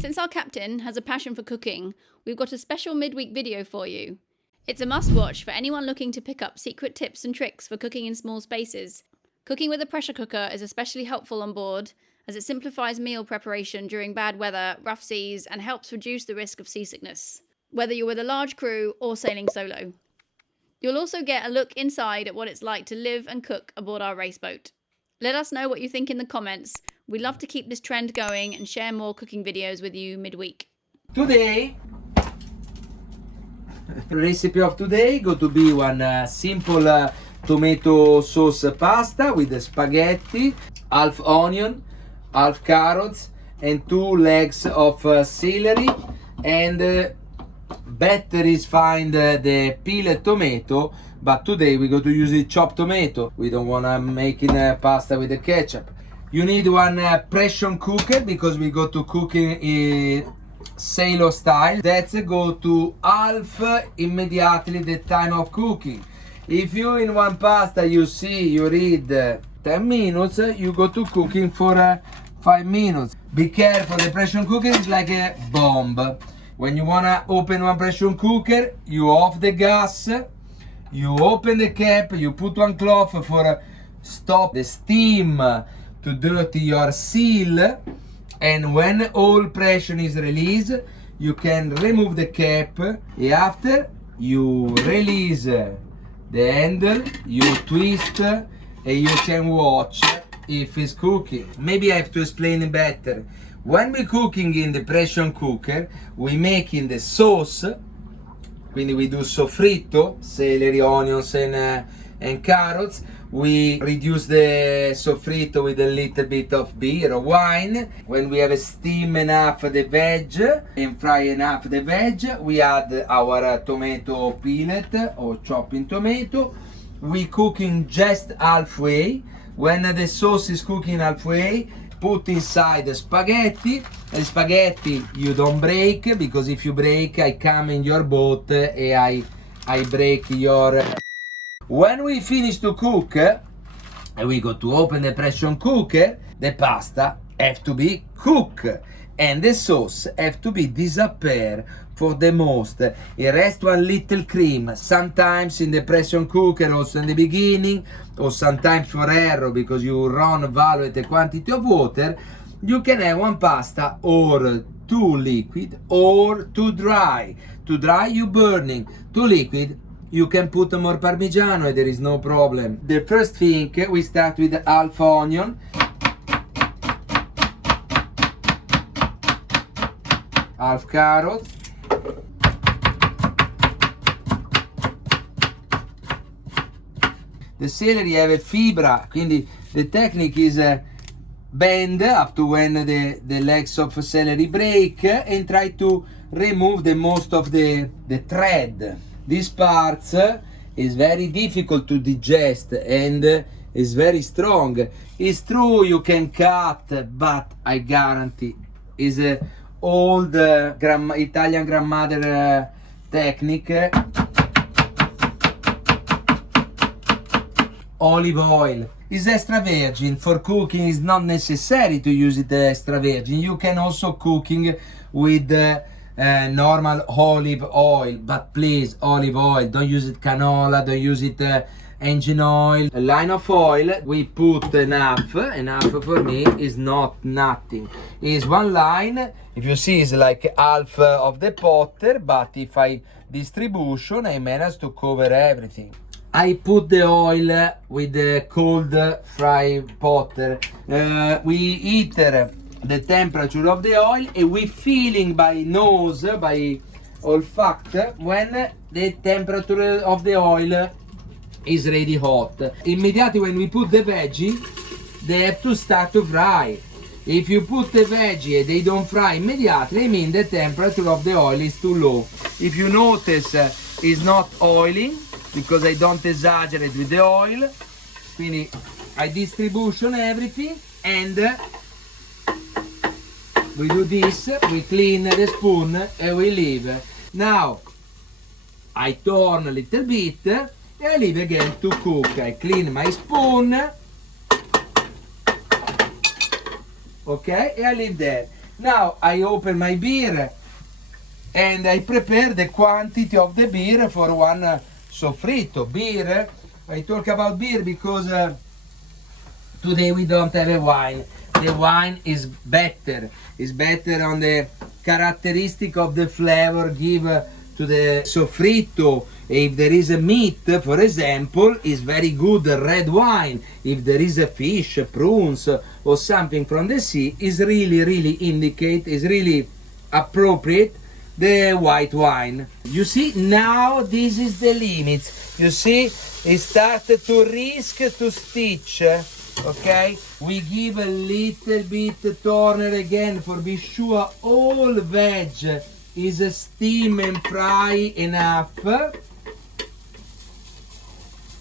Since our captain has a passion for cooking, we've got a special midweek video for you. It's a must-watch for anyone looking to pick up secret tips and tricks for cooking in small spaces. Cooking with a pressure cooker is especially helpful on board, as it simplifies meal preparation during bad weather, rough seas, and helps reduce the risk of seasickness, whether you're with a large crew or sailing solo. You'll also get a look inside at what it's like to live and cook aboard our race boat. Let us know what you think in the comments. We'd love to keep this trend going and share more cooking videos with you midweek. Today, recipe of today going to be one simple tomato sauce pasta with the spaghetti, half onion, half carrots, and 2 legs of celery. And better is find the peeled tomato, but today we're going to use the chopped tomato. We don't want to make pasta with the ketchup. You need one pressure cooker because we go to cooking sailor style. That's go to half immediately the time of cooking. If you in one pasta you read 10 minutes, you go to cooking for 5 minutes. Be careful, the pressure cooker is like a bomb. When you wanna open one pressure cooker, you off the gas, you open the cap, you put one cloth for stop the steam to dirty your seal, and when all pressure is released, you can remove the cap. After you release the handle, you twist, and you can watch if it's cooking. Maybe I have to explain it better. When we're cooking in the pressure cooker, we making the sauce, quindi we do soffritto, celery, onions and carrots. We reduce the soffritto with a little bit of beer or wine. When we have a steam enough the veg and fry enough the veg, we add our tomato peeled or chopping tomato. We cooking just halfway. When the sauce is cooking halfway, put inside the spaghetti. The spaghetti you don't break, because if you break, I come in your boat and I break your. When we finish to cook, and we go to open the pressure cooker, the pasta have to be cooked and the sauce have to be disappear for the most. It rest one little cream, sometimes in the pressure cooker, also in the beginning, or sometimes for error because you run evaluate the quantity of water. You can have one pasta or too liquid or too dry. Too dry you burning, too liquid you can put more parmigiano and there is no problem. The first thing, we start with half onion, half carrot, the celery have a fibra, quindi the technique is bend up to when the legs of celery break and try to remove the most of the thread. These parts is very difficult to digest and is very strong. It's true you can cut, but I guarantee is a old Italian grandmother technique. Olive oil is extra virgin. For cooking is not necessary to use it extra virgin. You can also cooking with normal olive oil, but please, olive oil, don't use it canola, don't use it engine oil. A line of oil, we put enough for me is not nothing. Is one line, if you see, is like half of the potter, but if I distribution, I manage to cover everything. I put the oil with the cold fry potter. We heater the temperature of the oil and we feeling by nose, by olfact, when the temperature of the oil is ready hot. Immediately when we put the veggie, they have to start to fry. If you put the veggie and they don't fry immediately, I mean the temperature of the oil is too low. If you notice, it's not oiling because I don't exaggerate with the oil. Quindi I distribution everything and we do this, we clean the spoon and we leave. Now I turn a little bit and I leave again to cook. I clean my spoon, okay, and I leave there. Now I open my beer and I prepare the quantity of the beer for one soffritto. Beer, I talk about beer because today we don't have a wine. The wine is better. It's better on the characteristic of the flavor give to the soffritto. If there is a meat, for example, is very good red wine. If there is a fish, prawns, or something from the sea, is really indicate, is really appropriate the white wine. You see, now this is the limits. You see, it started to risk to stitch. Okay, we give a little bit turner again for be sure all veg is steam and fry enough.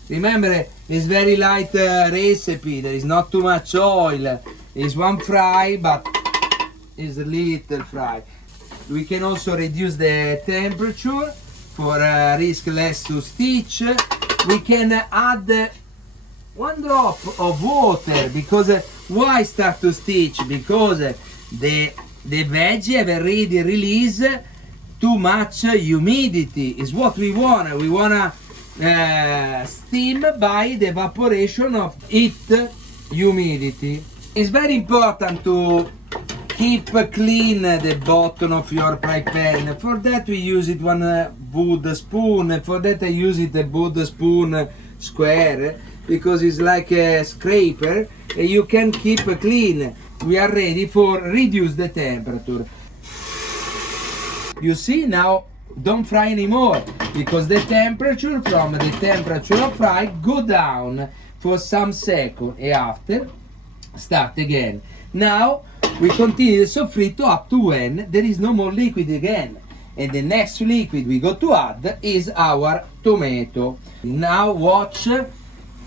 Remember, it's very light recipe. There is not too much oil. It's one fry, but it's a little fry. We can also reduce the temperature for risk less to stitch. We can add one drop of water because why start to stitch? Because the veg have already released too much humidity. Is what we want. We wanna steam by the evaporation of heat humidity. It's very important to keep clean the bottom of your fry pan. For that we use it one wood spoon. For that I use it a wood spoon square because it's like a scraper and you can keep clean. We are ready for reduce the temperature. You see, now don't fry anymore because the temperature from the temperature of fry go down for some seconds and after start again. Now we continue the soffritto up to when there is no more liquid again, and the next liquid we go to add is our tomato. Now watch,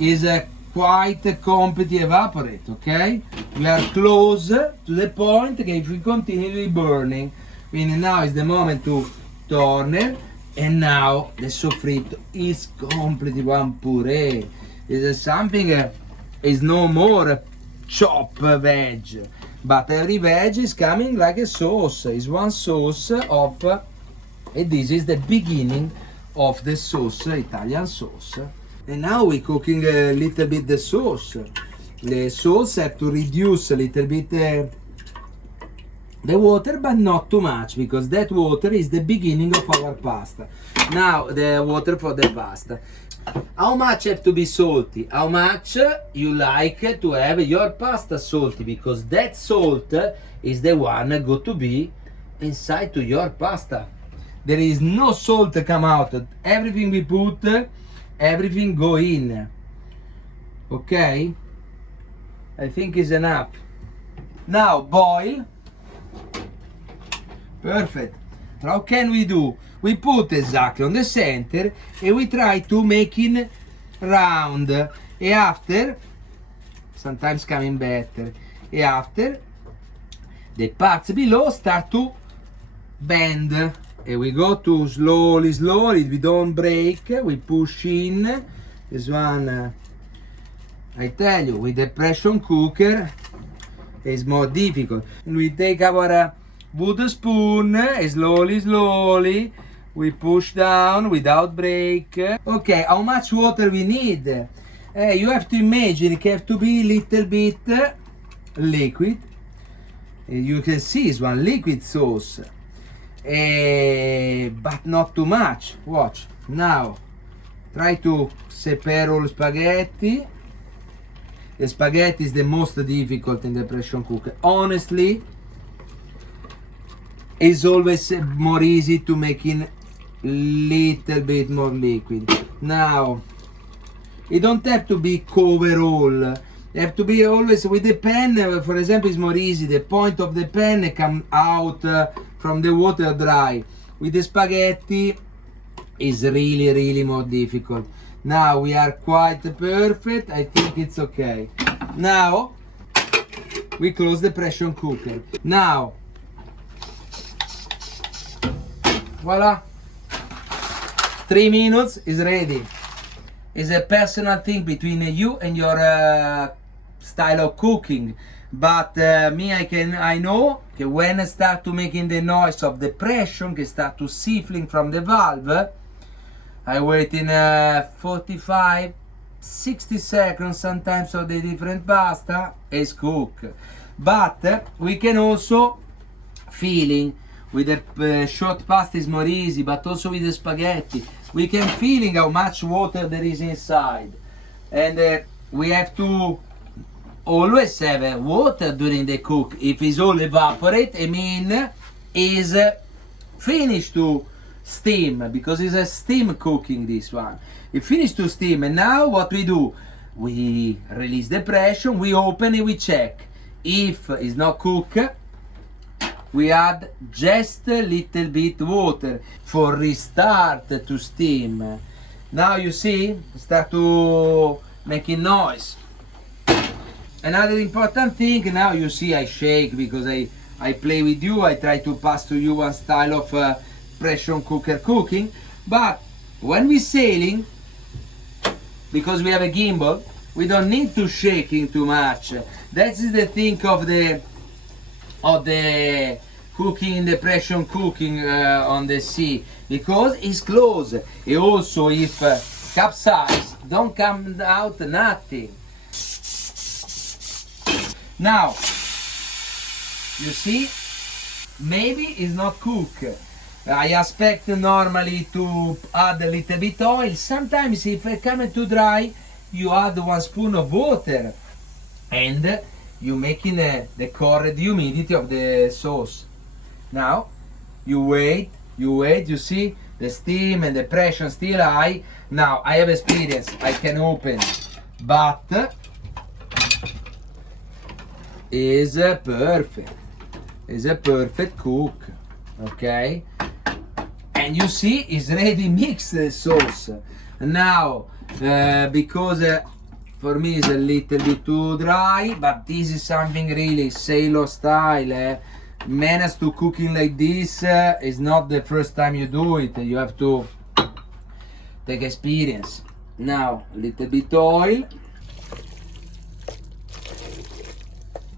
is quite completely evaporate. Okay, we are close to the point that if we continue burning, meaning now is the moment to turn it, and now the soffritto is completely one puree. Is something is no more chopped veg, but every veg is coming like a sauce. Is one sauce of, and this is the beginning of the sauce, Italian sauce. And now we're cooking a little bit the sauce. The sauce have to reduce a little bit the water, but not too much, because that water is the beginning of our pasta. Now the water for the pasta. How much have to be salty? How much you like to have your pasta salty, because that salt is the one got to be inside to your pasta. There is no salt come out. Everything we put, everything go in. Okay, I think is enough. Now boil. Perfect. How can we do? We put exactly on the center and we try to making round. And after, sometimes coming better. And after, the parts below start to bend. And we go to slowly, we don't break, we push in. This one, I tell you, with the pressure cooker, is more difficult. And we take our wood spoon, slowly, we push down without break. Okay, how much water we need? You have to imagine it have to be a little bit liquid. You can see it's one liquid sauce. But not too much. Watch. Now, try to separate all spaghetti. The spaghetti is the most difficult in the pressure cooker. Honestly, it's always more easy to make in little bit more liquid. Now, it don't have to be cover all. You have to be always with the pan. For example, it's more easy. The point of the pan come out from the water dry. With the spaghetti, is really more difficult. Now we are quite perfect. I think it's okay. Now we close the pressure cooker. Now, voila, 3 minutes is ready. It's a personal thing between you and your style of cooking. But I know that when I start to making the noise of the pressure, que start to siffling from the valve, I wait in 45, 60 seconds sometimes of the different pasta is cooked. But we can also feeling with the short pasta is more easy, but also with the spaghetti we can feeling how much water there is inside, and we have to always have water during the cook. If it's all evaporate, I mean is finished to steam, because it's a steam cooking this one. It finished to steam, and now what we do, we release the pressure, we open and we check. If it's not cooked, we add just a little bit water for restart to steam. Now you see, start to making noise. Another important thing, now you see I shake because I play with you, I try to pass to you one style of pressure cooker cooking. But when we sailing, because we have a gimbal, we don't need to shaking too much. That is the thing of the cooking, the pressure cooking on the sea, because it's close. And also if capsize, don't come out nothing. Now you see, maybe it's not cooked. I expect normally to add a little bit oil. Sometimes if it comes too dry, you add 1 spoon of water, and you making the correct humidity of the sauce. Now you wait, you see the steam and the pressure still high. Now I have experience, I can open, but is perfect. Is a perfect cook, okay? And you see, it's ready mixed the sauce. Now, because for me it's a little bit too dry, but this is something really sailor style. Manage to cooking like this is not the first time you do it. You have to take experience. Now, a little bit oil.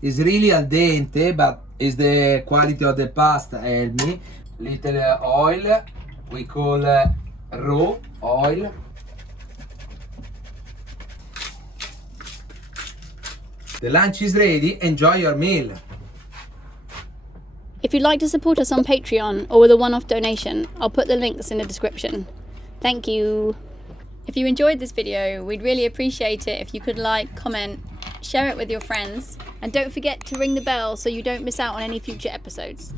It's really al dente, but it's the quality of the pasta help me. Little oil, we call raw oil. The lunch is ready, enjoy your meal. If you'd like to support us on Patreon or with a one-off donation, I'll put the links in the description. Thank you. If you enjoyed this video, we'd really appreciate it if you could like, comment, share it with your friends, and don't forget to ring the bell so you don't miss out on any future episodes.